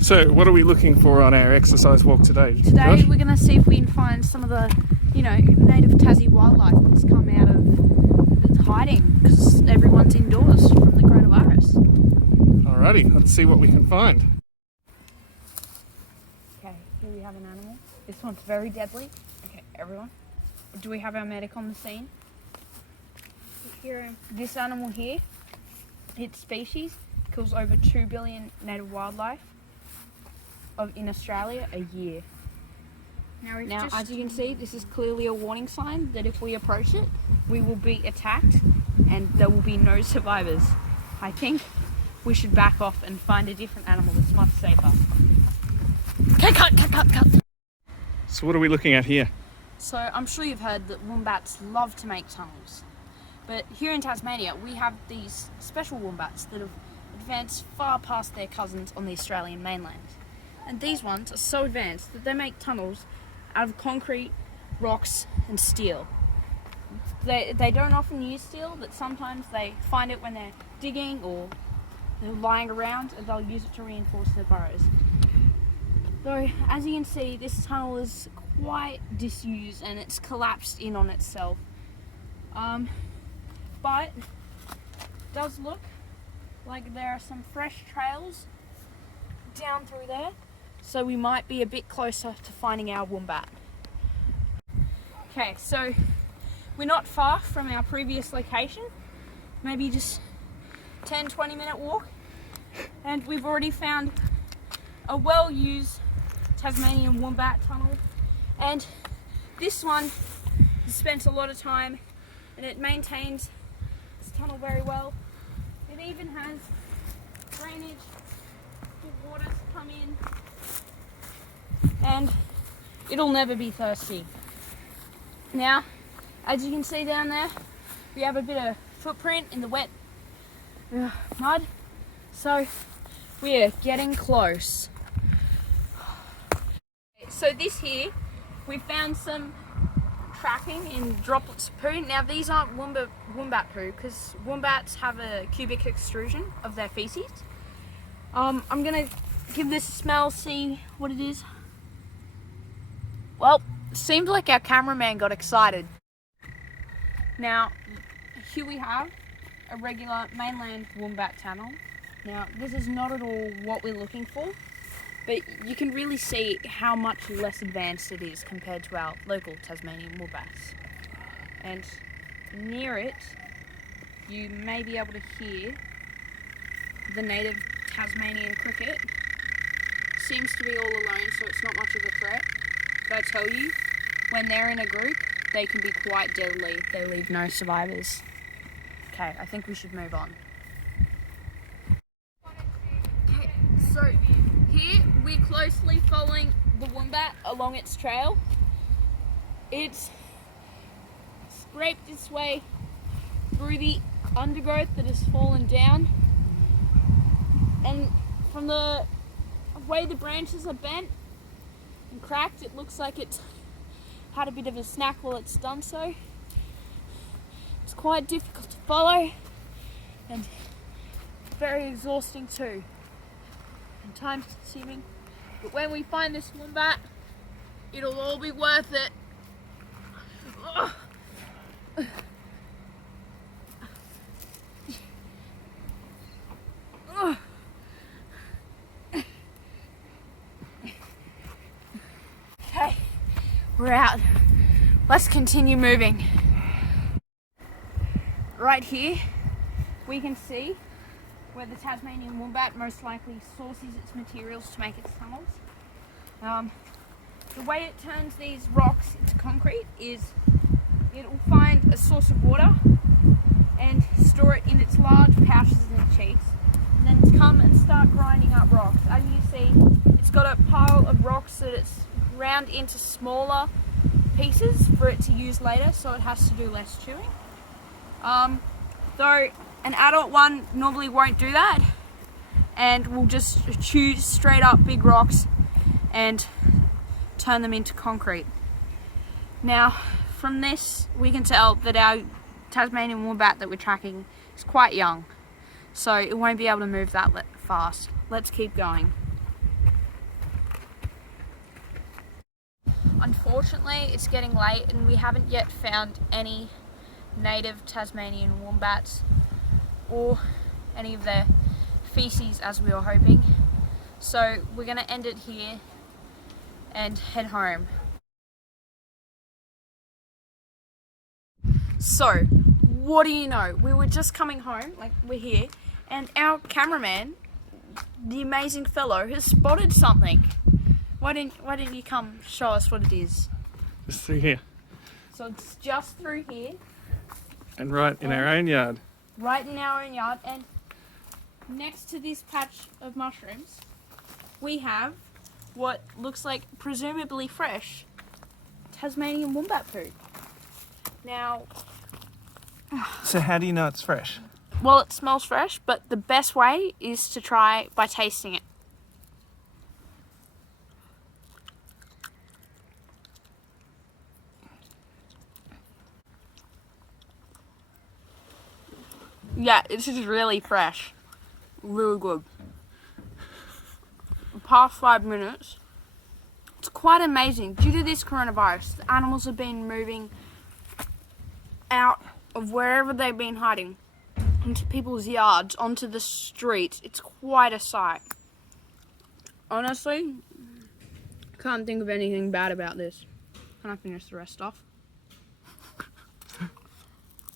So, what are we looking for on our exercise walk today? Today Josh? we're going to see if we can find some of the, native Tassie wildlife that's come out of hiding because everyone's indoors from the coronavirus. Alrighty, let's see what we can find. Okay, here we have an animal. This one's very deadly. Okay, everyone. Do we have our medic on the scene? Here, this animal here, its species kills over 2 billion native wildlife in Australia a year. Now, as you can see, this is clearly a warning sign that if we approach it, we will be attacked and there will be no survivors. I think we should back off and find a different animal that's much safer. Cut. So, what are we looking at here? So, I'm sure you've heard that wombats love to make tunnels. But here in Tasmania, we have these special wombats that have advanced far past their cousins on the Australian mainland. And these ones are so advanced that they make tunnels out of concrete, rocks and steel. They don't often use steel, but sometimes they find it when they're digging or they're lying around and they'll use it to reinforce their burrows. Though, as you can see, this tunnel is quite disused and it's collapsed in on itself. But it does look like there are some fresh trails down through there, so we might be a bit closer to finding our wombat. Okay, so we're not far from our previous location, maybe just 10-20 minute walk, and we've already found a well-used Tasmanian wombat tunnel, and this one has spent a lot of time and it maintains this tunnel very well. It even has drainage for water to come in, and it'll never be thirsty. Now, as you can see down there, we have a bit of footprint in the wet mud, so we're getting close. So this here, we found some tracking in droplets of poo. Now these aren't wombat poo because wombats have a cubic extrusion of their feces. I'm gonna give this a smell, see what it is. Well, seems like our cameraman got excited. Now, here we have a regular mainland wombat tunnel. Now, this is not at all what we're looking for, but you can really see how much less advanced it is compared to our local Tasmanian wombats. And near it, you may be able to hear the native Tasmanian cricket. Seems to be all alone, so it's not much of a threat. But I tell you, when they're in a group, they can be quite deadly. They leave no survivors. Okay, I think we should move on. Okay, so here we're closely following the wombat along its trail. It's scraped its way through the undergrowth that has fallen down, and from the way the branches are bent and cracked, it looks like it's had a bit of a snack while it's done so. It's quite difficult to follow and very exhausting too, and time consuming. But when we find this wombat, it'll all be worth it. Okay, we're out. Let's continue moving. Right here, we can see where the Tasmanian wombat most likely sources its materials to make its tunnels. The way it turns these rocks into concrete is it will find a source of water and store it in its large pouches in its cheeks, and then come and start grinding up rocks. As you see, it's got a pile of rocks that it's ground into smaller pieces for it to use later, so it has to do less chewing. Though an adult one normally won't do that and will just chew straight up big rocks and turn them into concrete. Now, from this we can tell that our Tasmanian wombat that we're tracking is quite young, so it won't be able to move that fast. Let's keep going. unfortunately, it's getting late and we haven't yet found any native Tasmanian wombats or any of their feces as we were hoping. So we're going to end it here and head home. So, what do you know? We were just coming home, like we're here, and our cameraman, the amazing fellow, has spotted something. Why didn't you come show us what it is? Just through here. So it's just through here, And right in our own yard. right in our own yard, and next to this patch of mushrooms, we have what looks like presumably fresh Tasmanian wombat poo. Now, So how do you know it's fresh? well, it smells fresh, but the best way is to try by tasting it. Yeah, this is really fresh. Really good. The past 5 minutes, it's quite amazing. Due to this coronavirus, the animals have been moving out of wherever they've been hiding into people's yards, onto the streets. It's quite a sight. Honestly, can't think of anything bad about this. Can I finish the rest off?